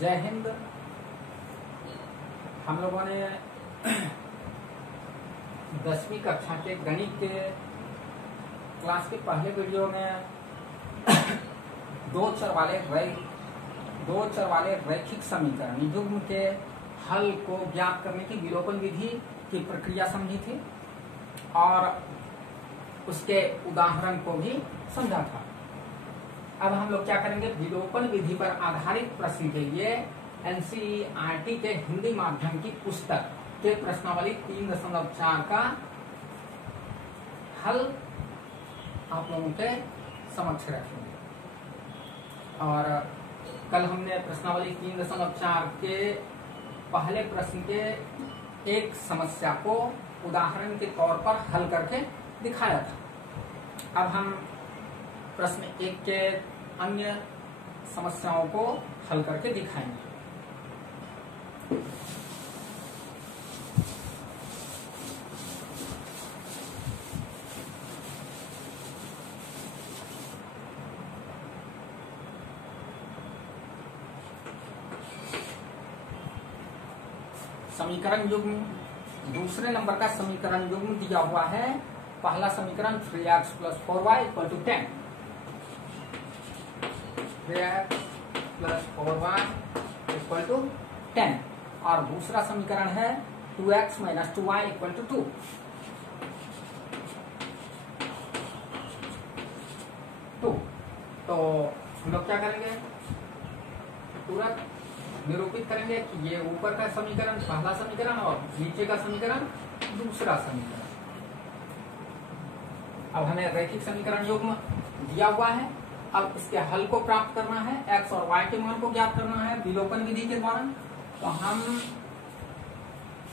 जय हिंद। हम लोगों ने 10वीं कक्षा के गणित के क्लास के पहले वीडियो में दो चर वाले रैखिक समीकरण युग्म के हल को ज्ञात करने की विलोपन विधि की प्रक्रिया समझी थी और उसके उदाहरण को भी समझा था। अब हम लोग क्या करेंगे, विलोपन विधि पर आधारित प्रश्न के लिए एनसीईआरटी के हिंदी माध्यम की पुस्तक के प्रश्नावली 3.4 का हल आप लोगों के समक्ष रखेंगे। और कल हमने प्रश्नावली 3.4 के पहले प्रश्न के एक समस्या को उदाहरण के तौर पर हल करके दिखाया था। अब हम प्रश्न 1 के अन्य समस्याओं को हल करके दिखाएंगे। समीकरण युग्म, दूसरे नंबर का समीकरण युग्म दिया हुआ है। पहला समीकरण 3x + 4y = 10, 3x + 4y = 10 और दूसरा समीकरण है 2x - 2y = 2। तो हम लोग क्या करेंगे, तुरंत निरूपित करेंगे कि ये ऊपर का समीकरण पहला समीकरण और नीचे का समीकरण दूसरा समीकरण। अब हमें रैखिक समीकरण युग्म दिया हुआ है। अब इसके हल को प्राप्त करना है, x और y के मान को ज्ञात करना है विलोपन विधि के द्वारा। तो हम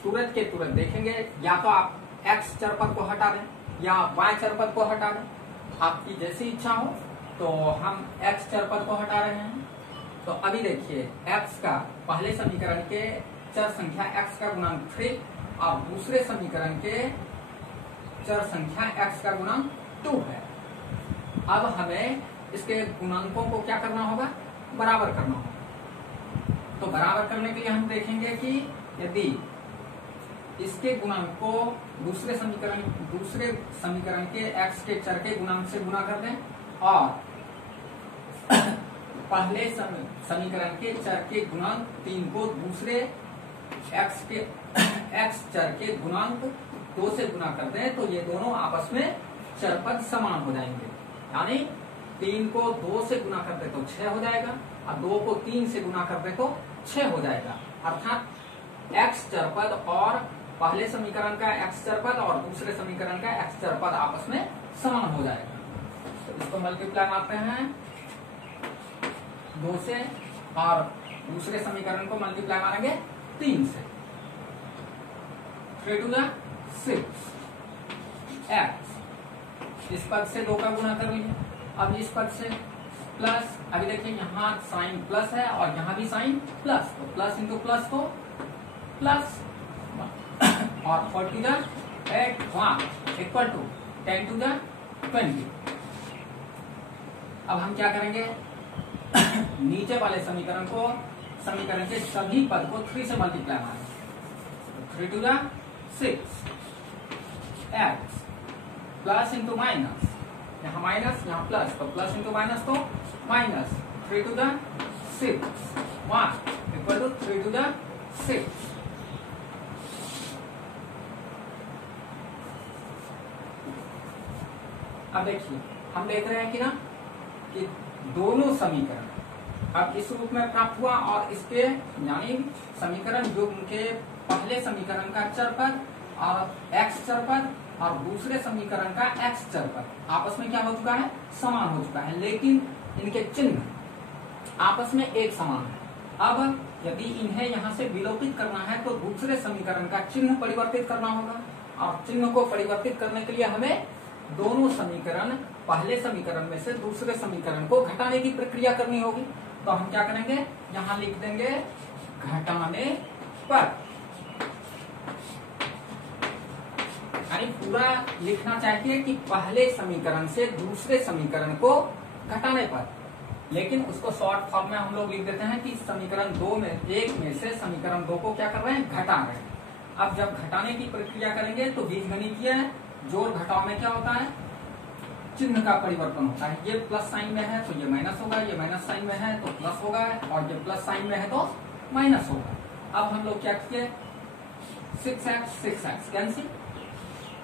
तुरंत के तुरंत देखेंगे, या तो आप x चर पद को हटा दें या y चर पद को हटा दें, आपकी जैसी इच्छा हो। तो हम x चर पद को हटा रहे हैं। तो अभी देखिए, x का पहले समीकरण के चर संख्या x का गुणांक 3 और दूसरे समीकरण के चर संख्या x का गुणांक 2 है। अब हमें इसके गुणांकों को क्या करना होगा, बराबर करना होगा। तो बराबर करने के लिए हम देखेंगे कि यदि इसके गुणांक को दूसरे समीकरण के x के चर के गुणांक से गुणा कर दें और पहले समीकरण के चर के गुणांक 3 को दूसरे x चर के गुणांक 2 से गुणा कर दें, तो ये दोनों आपस में चर पद समान हो जाएंगे। यानी 3 को 2 से गुणा कर दे तो 6 हो जाएगा और 2 को 3 से गुणा कर दे तो 6 हो जाएगा। अर्थात x चर पद और पहले समीकरण का x चर पद और दूसरे समीकरण का x चर पद आपस में समान हो जाएगा। तो इसको मल्टीप्लाई मारते हैं 2 से और दूसरे समीकरण को मल्टीप्लाई मारेंगे 3 से। 3 × 6 x, इस पद से 2 का गुणा कर लीजिए। अब इस पद से प्लस, अभी देखिए यहाँ साइन प्लस है और यहाँ भी साइन प्लस, तो प्लस इंटू प्लस तो प्लस और 4 × 8 = 10 × 20। अब हम क्या करेंगे, नीचे वाले समीकरण के सभी पद को 3 से मल्टीप्लाई मारेंगे। 3 × 6 x प्लस इंटू माइनस, यहाँ माइनस यहाँ प्लस, तो प्लस इंटू माइनस तो माइनस 3 × 6 = 3 × 6। अब देखिए, हम देख रहे हैं कि ना कि दोनों समीकरण अब इस रूप में प्राप्त हुआ और इसके यानी समीकरण युग्म के पहले समीकरण का चर पद और x चर पद और दूसरे समीकरण का x चर पद आपस में क्या हो चुका है, समान हो चुका है, लेकिन इनके चिन्ह आपस में एक समान है। अब यदि इन्हें यहाँ से विलोपित करना है तो दूसरे समीकरण का चिन्ह परिवर्तित करना होगा और चिन्ह को परिवर्तित करने के लिए हमें दोनों समीकरण पहले समीकरण में से दूसरे समीकरण को घटाने की प्रक्रिया करनी होगी। तो हम क्या करेंगे, यहाँ लिख देंगे घटाने पर, यानी पूरा लिखना चाहिए कि पहले समीकरण से दूसरे समीकरण को घटाने पर। लेकिन उसको शॉर्ट फॉर्म में हम लोग लिख देते हैं कि समीकरण 2 में एक में से समीकरण 2 को क्या कर रहे हैं, घटा रहे हैं। अब जब घटाने की प्रक्रिया करेंगे तो बीजगणितीय जोड़ घटाव में क्या होता है, चिन्ह का परिवर्तन होता है। ये प्लस साइन में है तो ये माइनस होगा, ये माइनस साइन में है तो प्लस होगा, और ये प्लस साइन में है तो माइनस होगा। अब हम लोग क्या किए, 6x कैंसिल।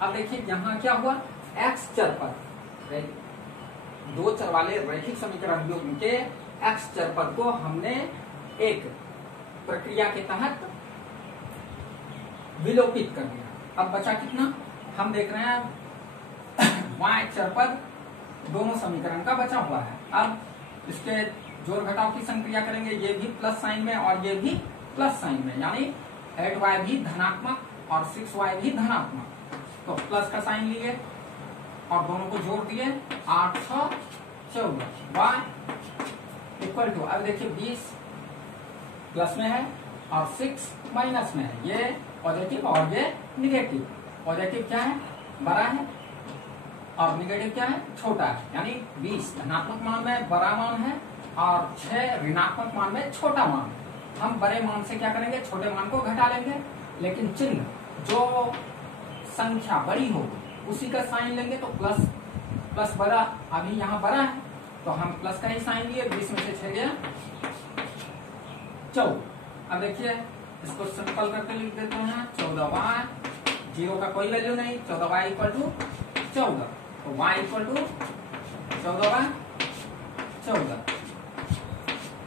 अब देखिए यहाँ क्या हुआ, x चर पर, दो चर वाले रैखिक समीकरण युग्म के x चर पद को हमने एक प्रक्रिया के तहत विलोपित कर दिया। अब बचा कितना, हम देख रहे हैं y चर पद दोनों समीकरण का बचा हुआ है। अब इसके जोड़ घटाव की संक्रिया करेंगे, ये भी प्लस साइन में और ये भी प्लस साइन में, यानी 8y भी धनात्मक और 6y भी धनात्मक। तो प्लस का साइन लिए और दोनों को जोड़ दिए, 8 6 14 y इक्वल टू, अब देखिए 20 प्लस में है और 6 माइनस में है, ये पॉजिटिव और ये निगेटिव। पॉजिटिव क्या है, बड़ा है, और निगेटिव क्या है, छोटा है। यानी 20 धनात्मक मान में बड़ा मान है और 6 ऋणात्मक मान में छोटा मान है। हम बड़े मान से क्या करेंगे, छोटे मान को घटा लेंगे, लेकिन चिन्ह जो संख्या बड़ी होगी उसी का साइन लेंगे। तो प्लस प्लस बड़ा, अभी यहाँ बड़ा है तो हम प्लस का ही साइन लिए, 20 में से 6 गया 14। अब देखिए इसको सिंपल करके लिख देते हैं, 14y, 0 का कोई वैल्यू नहीं, 14y इक्वल टू 14, तो y equal to 14y 14,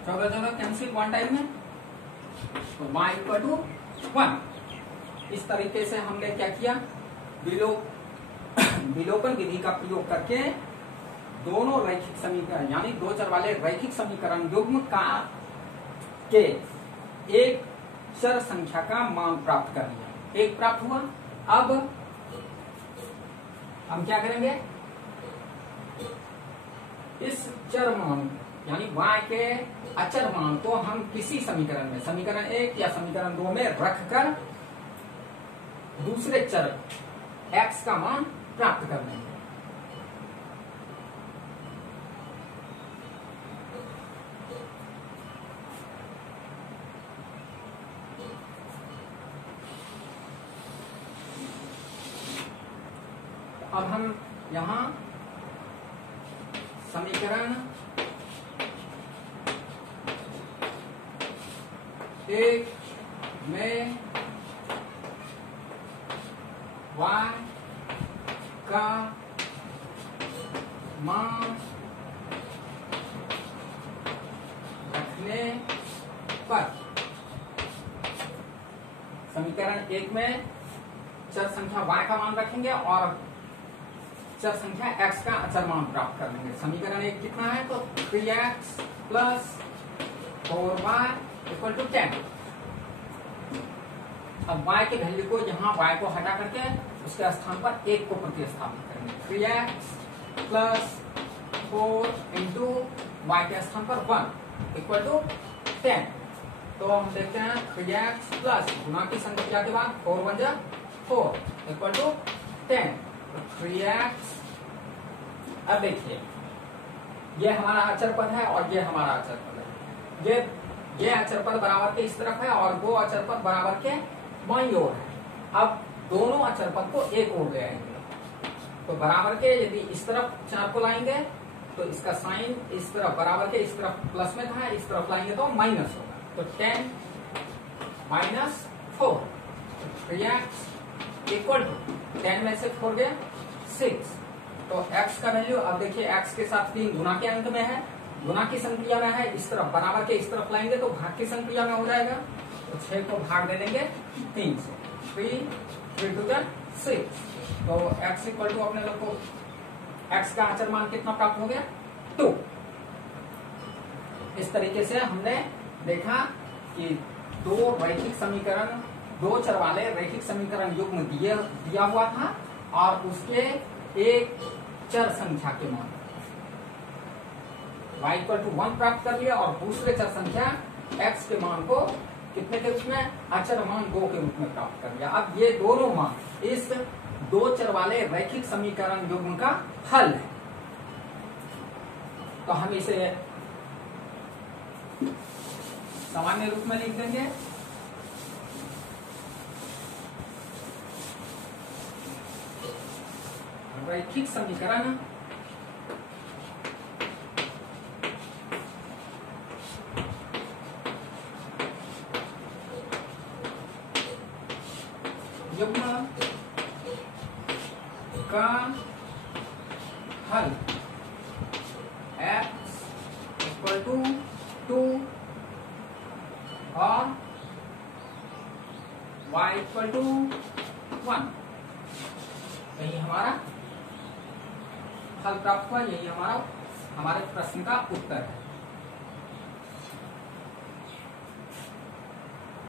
14 14 cancel one time में, तो y इक्वल टू 1। इस तरीके से हमने क्या किया, विलोपन विधि का प्रयोग करके दोनों रैखिक समीकरण यानी दो चर वाले रैखिक समीकरण युग्म का के एक चर संख्या का मान प्राप्त कर लिया। एक प्राप्त हुआ। अब हम क्या करेंगे, इस चर मान यानी y के अचर मान को हम किसी समीकरण में, समीकरण 1 या समीकरण 2 में रखकर दूसरे चर x का मान प्राप्त कर लेंगे। अब हम यहां समीकरण 1 में y का मान रखने पर, समीकरण 1 में चर संख्या y का मान रखेंगे और चर संख्या x का अचर मान प्राप्त कर लेंगे। समीकरण 1 कितना है, तो 3x plus 4y equal to 10। अब y के वैल्यू को यहाँ y को हटा करके उसके स्थान पर 1 को प्रतिस्थापित करेंगे। 3x प्लस 4 इंटू y के स्थान पर 1 इक्वल टू 10। तो हम देखते हैं 3x प्लस गुणा की संख्या के बाद 4 1 जा 4 इक्वल टू 10। 3x, अब देखिए ये हमारा अचर पद है और ये हमारा अचर पद है। ये अचर पद बराबर के इस तरफ है और वो अचर पद बराबर के बाईं ओर है। अब दोनों अचर पद को एक ओर ले आएंगे, तो बराबर के यदि इस तरफ 4 को लाएंगे तो इसका साइन इस तरफ, बराबर के इस तरफ प्लस में था, इस तरफ लाएंगे तो माइनस होगा। तो 10 माइनस 4, 3x इक्वल टू 10 में से 4 गया 6। तो x का वैल्यू, अब देखिए x के साथ 3 गुना के अंक में है, गुना की संक्रिया में है, इस तरफ बराबर के इस तरफ लाएंगे तो भाग की संक्रिया में हो जाएगा। तो 6 को भाग दे देंगे 3 से, 3 टू 6। तो x इक्वल टू अपने लोग को x का अचर मान कितना प्राप्त हो गया, 2। इस तरीके से हमने देखा कि दो रैखिक समीकरण, दो चर वाले रैखिक समीकरण युग्म दिया हुआ था और उसके एक चर संख्या के मान y इक्वल टू 1 प्राप्त कर लिया और दूसरे चर संख्या x के मान को कितने के रूप में, अचर मान 2 के रूप में प्राप्त कर लिया। अब ये दोनों मान इस दो चर वाले रैखिक समीकरण युग्म का हल है। तो हम इसे सामान्य रूप में लिख देंगे। रैखिक समीकरण युग्म का हल x इक्वल टू 2 और y इक्वल टू 1, यही हमारा हल प्राप्त हुआ। यही हमारे प्रश्न का उत्तर है।